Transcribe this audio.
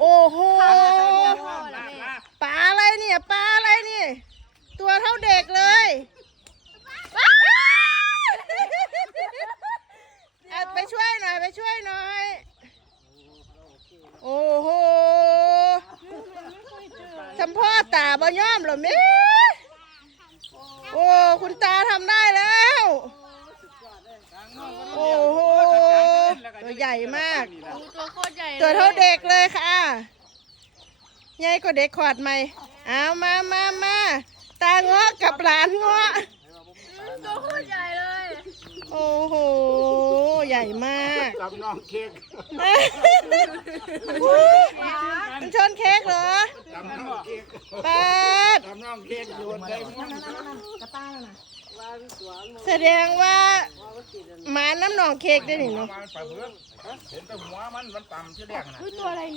โอ้โหปลาอะไรเนี่ยปลาอะไรนี่ ตัวเท่าเด็กเลยไปช่วยหน่อยไปช่วยหน่อย โอ้โหสัมพ่อตาบ่ย่อมเหรอแม่โอ้ คุณตาทำได้ ใหญ่มากตัวโคตรใหญ่ลยตัวเท่าเด็กเลยค่ะ ใหญ่กว่าเด็กขวดใหม่เอามามามาตาเงาะกับหลานเงาะตัวโคตรใหญ่เลยโอ้โห ใหญ่มาก รับน้องเค้กมันชนเค้กเหรอรับน้องเค้กแปดรับน้องเค้กโยนได้มั้งแสดงว่าหมา น้ำหนองเค้กได้หนิเนาะมันปลาเบือกเห็นแต่หัวมันมันต่ำชื่อแรกนะตัวอะไร